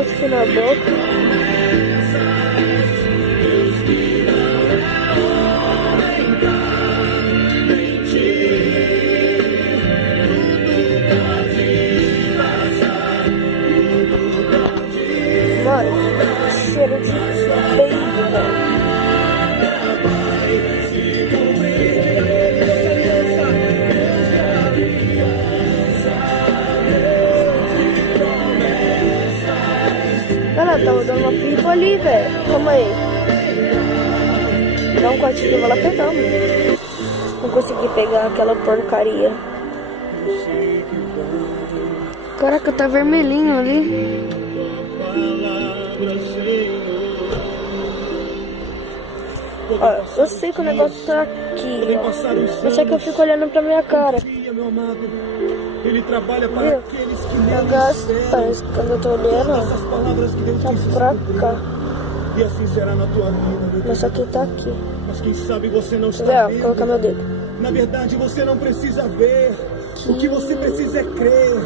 negócio aqui na boca. Mano, cheiro de peido, velho. Cara, tá rodando uma pipa ali, velho. Calma aí. Dá um corte aqui, eu vou lá pegar, mano. Não consegui pegar aquela porcaria. Caraca, tá vermelhinho ali. Ó, eu sei que o negócio tá aqui, ó. Mas é que eu fico olhando pra minha cara. Ele trabalha para aqueles que O gás, parece que quando eu tô olhando, tá pra cá. E assim será na tua vida. Mas só que tá aqui. Mas quem sabe você não está Vê, ó, vendo. colocar meu dedo. Na verdade você não precisa ver. O que você precisa é crer.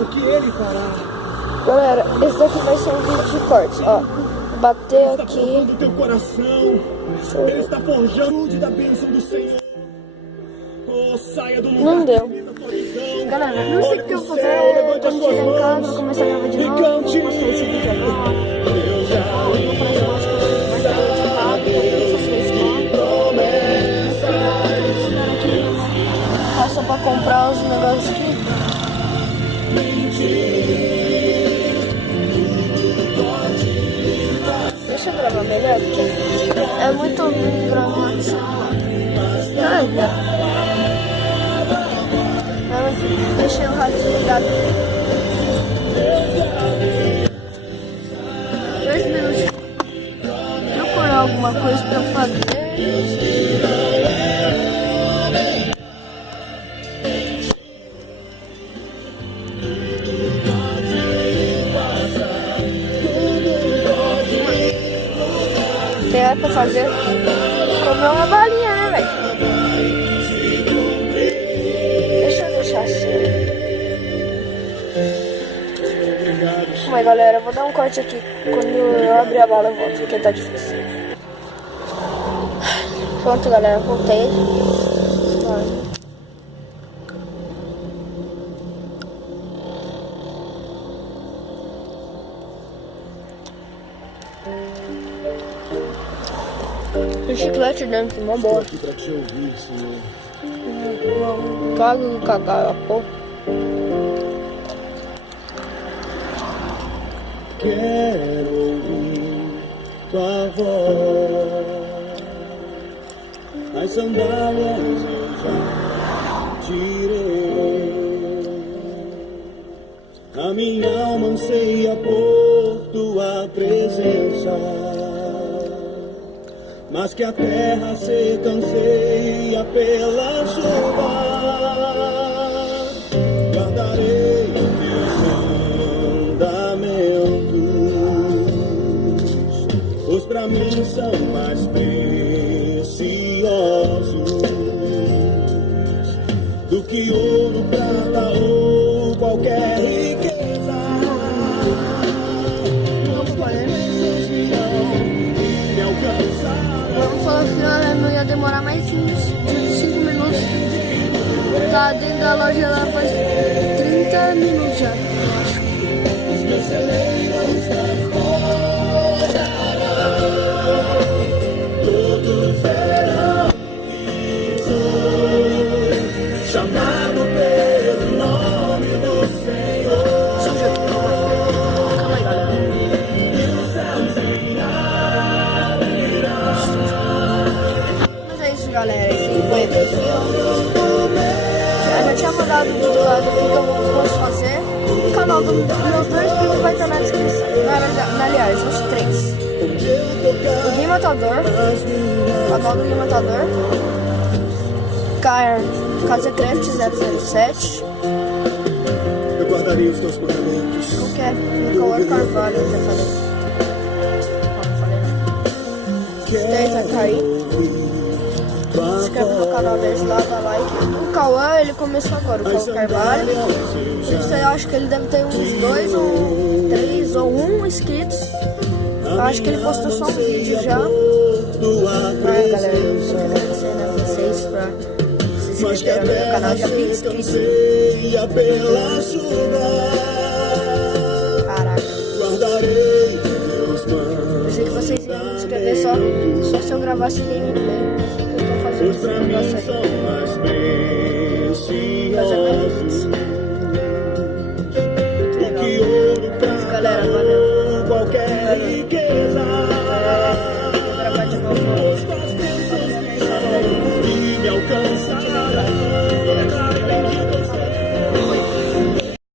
O que ele fará. Galera, esse daqui vai ser um vídeo de cortes, ó. Bater Está aqui. provando teu coração. Ele está forjando da bênção do Senhor. Oh, saia do lugar. Não deu. Visão. Galera, não sei o que eu vou fazer Levante as quando suas chegar em casa, mãos vou começar a gravar de e novo, cante. vou postar esse vídeo agora. Deus já Vou fazer umas coisas mais tarde de casa, só pra comprar os negócios aqui. Deixa eu gravar melhor, porque é muito ruim gravar no celular. Deixei o rádio ligado. 2 minutos. Procurar alguma coisa pra fazer. Tem nada pra fazer. Comer uma balinha, né, velho? Deixa eu deixar assim. Mas galera, eu vou dar um corte aqui. Quando eu abrir a bala eu volto, porque tá difícil. Pronto, galera, voltei. Tem chiclete dentro, uma boa. aqui para te ouvir, Senhor. Caga, pô. Quero ouvir tua voz. As sandálias eu já tirei. A minha alma anseia por tua presença. Mas que a terra se canseia pela chuva. Guardarei teus mandamentos, pois pra mim são mais preciosos do que ouro, prata ou qualquer riqueza. Vamos falar que não ia demorar mais de uns 5 minutos. Tá dentro da loja lá faz 30 minutos já, eu acho. Todos verão que sou chamado pelo nome do Senhor. Calma aí, galera. Mas é isso, galera. Esse foi o vídeo. Eu já tinha mandado o vídeo lá do que eu posso fazer. O canal dos meus 2 primos vai estar na descrição. Aliás, os 3. O Gui Matador. O canal do Gui Matador. Casecraft 007. Eu guardarei os teus mandamentos. O que é? Cauã Carvalho, eu já falei. Não falei. 10 vai cair. Se inscreve no canal deles lá, dá like. O Cauã, ele começou agora, o Cauã Carvalho. Eu acho que ele deve ter uns 2 ou 3 ou 1 inscritos. Eu acho que ele postou só um vídeo já. Galera, eu tenho que agradecer, né, vocês pra se inscreverem no meu canal, já tem inscritos. Caraca. Pensei que vocês iam se inscrever só se eu gravasse gameplay. Eu tô fazendo esse negócio aí.